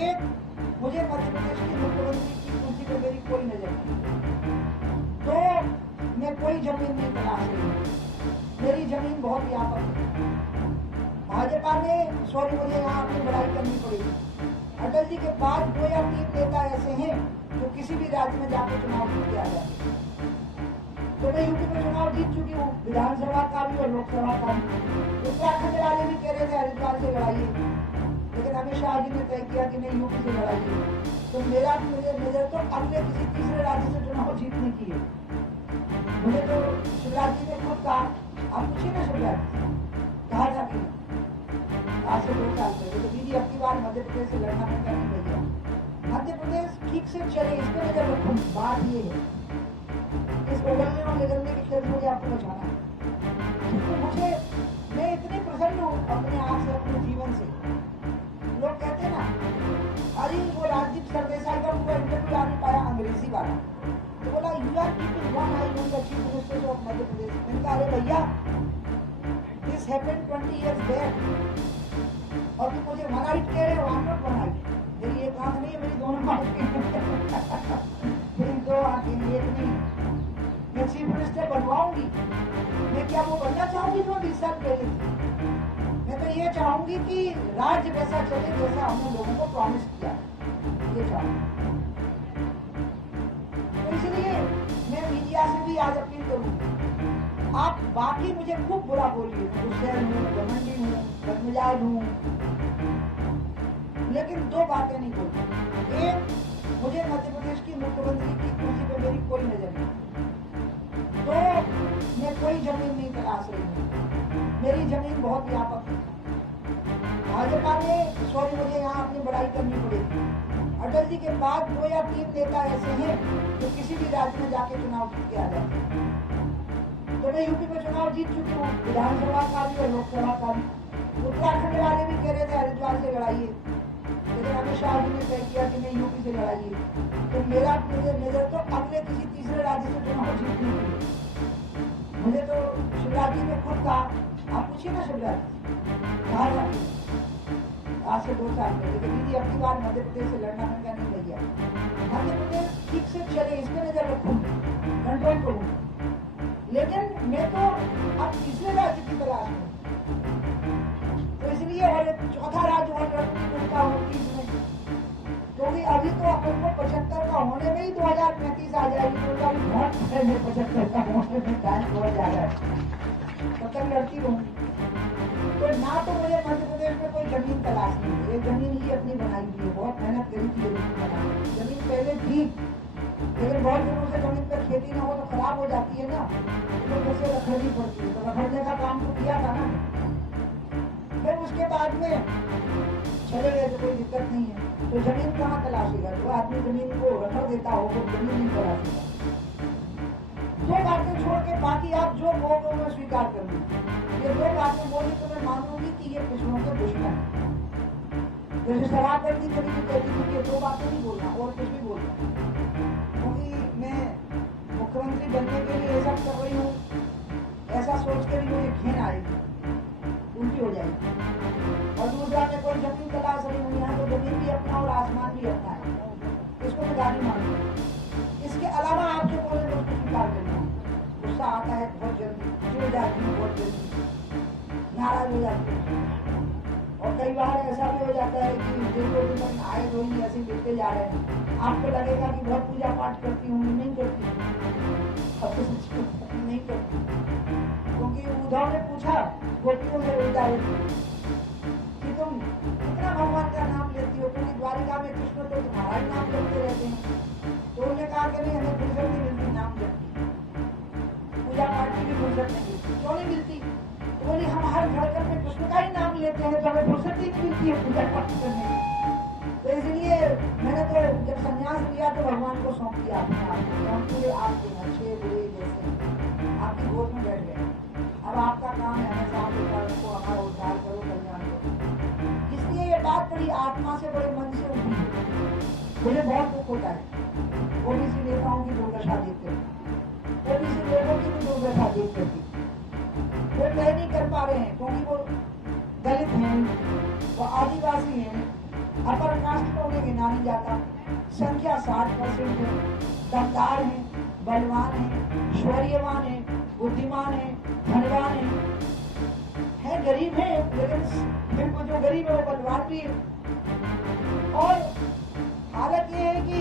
एक, मुझे मध्य प्रदेश की मुख्यमंत्री की कुर्सी पर मेरी कोई नजर नहीं। दो, मैं कोई जमीन नहीं तलाश रही हूँ, मेरी जमीन बहुत व्यापक है। भाजपा ने सॉरी मुझे यहाँ अपनी बड़ाई करनी पड़ेगी, अटल जी के बाद 2 या 3 नेता ऐसे हैं जो किसी भी राज्य में जाकर चुनाव जीत के आ जाते हैं। तो मैं यूपी में चुनाव जीत चुकी हूँ, विधानसभा का भी और लोकसभा का भी। उत्तराखंड वाले भी कह रहे थे हरिद्वार से लड़ाइए, लेकिन अमित शाह जी ने तय किया कि नहीं यूपी से लड़ाइए। तो मेरा नजर तो अगले किसी तीसरे राज्य से चुनाव जीतने की है। मुझे तो शिवराज जी ने खुद कहा, आप पूछिए ना शिवराज कहा था कि आज से 2 साल पहले, तो दीदी अपनी बार मध्य प्रदेश से लड़ना पड़ता नहीं भैया, मध्य प्रदेश ठीक से चले इस पर नजर रखूं। बात ये है इस उगलने और निगलने के खेल मुझे आपको बचाना है। तो मुझे मैं इतनी प्रसन्न हूँ अपने आप से, अपने जीवन से। लोग कहते हैं ना, अरे वो राजदीप सरदेसाई का पूरा इंटरव्यू आ नहीं पाया अंग्रेजी वाला, तो बोला you are keeping one eye on the chief minister of Madhya Pradesh. मैंने कहा अरे भैया दिस हैपेंड 20 years बैक, और तुम मुझे वन आइट कह रहे हो, आई एम नॉट वन आइट। मेरी एक आंख नहीं है, मेरी दोनों आंखें मेरी 2 आंखें, एक नहीं। मैं चीफ मिनिस्टर बनवाऊंगी, मैं क्या वो बनना चाहूंगी जो 20 साल पहले थी। मैं तो ये चाहूंगी कि राज्य वैसा चले जैसा हमने लोगों को प्रॉमिस किया, ये चाहूंगी। तो इसलिए मैं मीडिया से भी आज अपील करूंगी, आप बाकी मुझे खूब बुरा बोलिए, गुस्सैल हूँ, घमंडी हूँ, बदमिजाज हूँ, लेकिन 2 बातें नहीं बोलती। एक, मुझे मध्य प्रदेश की मुख्यमंत्री की कुर्सी पर मेरी कोई नजर नहीं। 2, मैं कोई जमीन नहीं तलाश रही हूँ, मेरी जमीन बहुत व्यापक है। भाजपा ने सॉरी मुझे यहाँ अपनी बड़ाई करनी पड़ेगी, अटल जी के बाद 2 या 3 नेता ऐसे हैं जो किसी भी राज्य में जाके चुनाव जीत के आ जाते हैं। तो मैं यूपी में चुनाव जीत चुकी हूँ, विधानसभा का भी और लोकसभा का भी। उत्तराखंड वाले भी कह रहे थे हरिद्वार से लड़ाइए, लेकिन अमित शाह जी ने तय किया कि नहीं यूपी से लड़ाइए। तो मेरा नजर तो अगले किसी तीसरे राज्य से चुनाव जीतने की है। मुझे तो शिवराज जी ने खुद कहा, आप पूछिए ना शिवराज कहा था कि आज से 2 साल पहले, तो दीदी अपनी बार मध्य प्रदेश से लड़ना पड़ता नहीं भैया, मध्य प्रदेश ठीक से चले इस पर नजर रखूंगी, कंट्रोल करूंगी। लेकिन मैं तो अब तीसरे राज्य की तलाश में, तो इसलिए और 4था राज्य और रखूंगा 29 में, क्योंकि अभी तो अपन को 75 का होने में ही 2035 आ जाएगी, तो अभी बहुत पहले 75 का होने में टाइम हो जाएगा, तब तक लड़ती रहूंगी। तो ना तो मुझे मध्य प्रदेश में कोई जमीन तलाश नहीं है, ये जमीन ही अपनी बनाई हुई है, बहुत मेहनत करी थी जमीन पहले थी, लेकिन बहुत दिनों से जमीन पर खेती ना हो तो खराब हो जाती है ना, तो उसे रखनी पड़ती है, तो रखने का काम तो किया था ना। फिर उसके बाद में चले गए तो कोई दिक्कत नहीं है। तो जमीन कहाँ तलाशेगा, जो आदमी जमीन को रख देता हो वो जमीन नहीं तलाशेगा। 2 बातें छोड़ के बाकी आप जो बोलो मैं स्वीकार कर लूँ। ये 2 बातें बोली तो मैं मानूंगी कि ये पिछड़ों के दुश्मन है। जैसे शराबबंदी कभी भी कहती थी कि ये 2 बातें नहीं बोलना और कुछ भी बोलना, क्योंकि मैं मुख्यमंत्री बनने के लिए ऐसा कर रही हूँ, ऐसा सोच कर मुझे घिन आएगी, उल्टी हो जाएगी। और दूसरा मैं कोई जमीन तलाश रही हूँ, यहाँ तो जमीन भी अपना और आसमान भी अपना है, इसको मैं गाली मानूंगी। इसके अलावा आप जो बोले तो उसको स्वीकार करना। गुस्सा आता है बहुत जल्दी, चिढ़ जाती हूँ बहुत जल्दी, नाराज हो जाती हूँ, और कई बार ऐसा भी हो जाता है कि देखो दिन आए तो ही ऐसे मिलते जा रहे हैं, आपको लगेगा कि बहुत पूजा पाठ करती हूँ, नहीं करती, नहीं करती, क्योंकि उद्धव ने पूछा गोपियों से उद्धव कि तुम कितना भगवान का नाम लेती हो, क्योंकि द्वारिका में कृष्ण तो तुम्हारा ही नाम लेते रहते हैं। तो उन्होंने कहा कि नहीं हमें फुर्सत नहीं मिलती नाम जपने, पूजा पाठ की भी फुर्सत नहीं मिलती। क्यों नहीं मिलती? तो बोली हम हर धड़कन में कृष्ण का ही नाम लेते हैं, तो हमें फुर्सत ही नहीं मिलती है पूजा पाठ करने की। तो इसलिए मैंने तो जब संन्यास लिया तो भगवान को सौंप दिया अपने आप को, हम पूरे आपके अच्छे बुरे जैसे आपकी गोद में बैठ गए। अब आपका काम है हमें साथ लेकर को हमारा उद्धार करो, कल्याण करो। इसलिए ये बात बड़ी आत्मा से, बड़े मन से उठी है। मुझे बहुत दुख होता है ओबीसी नेताओं की दुर्दशा देखते, ओबीसी लोगों की भी दुर्दशा देखते थी। वो तय नहीं कर पा रहे हैं क्योंकि वो दलित हैं, वो आदिवासी हैं, अपर कास्ट में उन्हें गिना नहीं जाता। संख्या 60% है, दमदार है, बलवान है, शौर्यवान है, बुद्धिमान है, धनवान है गरीब है, लेकिन फिर वो जो गरीब है वो बलवान भी है। और हालत ये है कि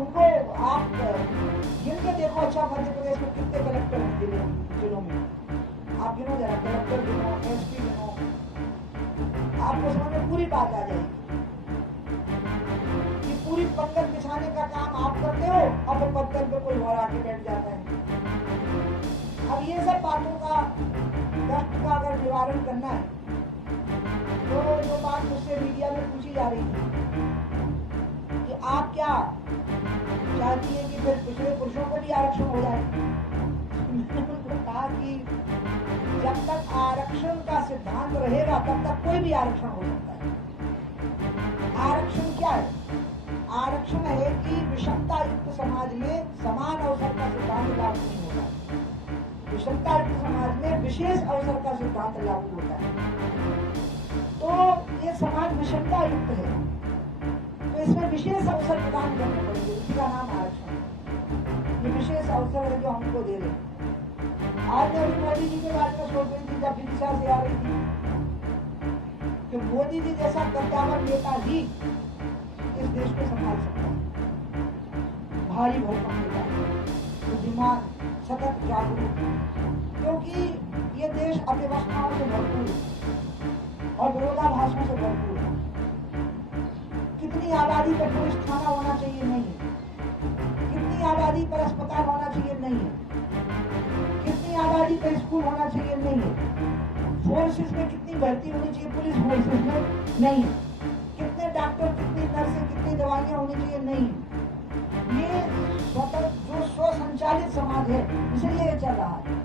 उनको आप गिनके देखो, अच्छा मध्य प्रदेश में कितने कलेक्टर हैं जिलों में, आप गिनो जरा, कलेक्टर गिनो, एसपी गिनो, आपको समझ में पूरी बात आ जाएगी कि पूरी पत्थर बिछाने का काम आप करते हो और फिर पत्थर पे कोई और आके बैठ जाता है। अब ये सब बातों का कष्ट का अगर निवारण करना है तो जो बात मुझसे मीडिया में पूछी जा रही थी कि आप क्या चाहती है कि फिर पिछड़े पुरुषों को भी आरक्षण हो जाए, मैंने उनको कहा कि जब तक आरक्षण का सिद्धांत रहेगा तब तक कोई भी आरक्षण हो सकता है। आरक्षण क्या है? आरक्षण है कि विषमता युक्त समाज में समान अवसर का सिद्धांत लागू नहीं होता। विषमता युक्त समाज में विशेष अवसर का सिद्धांत लागू होता है। तो ये समाज विषमता युक्त है, तो इसमें विशेष अवसर प्रदान करने पड़ेंगे, इसी का नाम आरक्षण। ये विशेष अवसर है जो हमको दे रहे हैं। आज मैं अभी मोदी जी के बारे में सोच रही थी जब विदिशा से आ रही थी कि मोदी जी जैसा कद्दावर नेता ही इस देश को संभाल सकता है। भारी भरकम नेता, बुद्धिमान, सतत जागरूक, क्योंकि ये देश अव्यवस्थाओं से भरपूर है और विरोधाभासों से भरपूर है। कितनी आबादी पर पुलिस थाना होना चाहिए? नहीं है। कितनी आबादी पर अस्पताल होना चाहिए? नहीं है। कितनी आबादी पर स्कूल होना चाहिए? नहीं है। फोर्सेस में कितनी भर्ती होनी चाहिए? पुलिस फोर्सेस में नहीं है। कितने डॉक्टर, कितनी नर्सें, कितनी दवाइयां होनी चाहिए? नहीं है। ये जो स्वसंचालित समाज है इसलिए ये चल रहा है।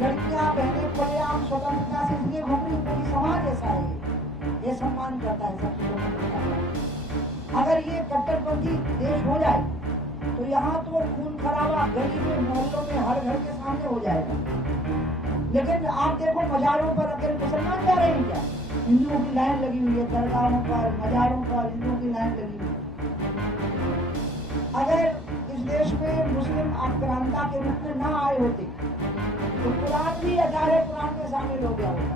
लड़कियां बहनें खुलेआम स्वतंत्रता से इसलिए घूम रही क्योंकि समाज ऐसा है, ये सम्मान करता है सबकी स्वतंत्रता का। अगर ये कट्टरपंथी देश हो जाए तो यहाँ तो खून खराबा गली में, मोहल्लों में, हर घर के सामने हो जाएगा। लेकिन आप देखो मजारों पर अगर मुसलमान जा रहे हैं क्या? हिंदुओं की लाइन लगी हुई है, दरगाहों पर, मजारों पर हिंदुओं की लाइन लगी हुई है। अगर इस देश में मुस्लिम आक्रांता के रूप में ना आए होते तो कुरान भी 11 कुरान में शामिल हो गया होता।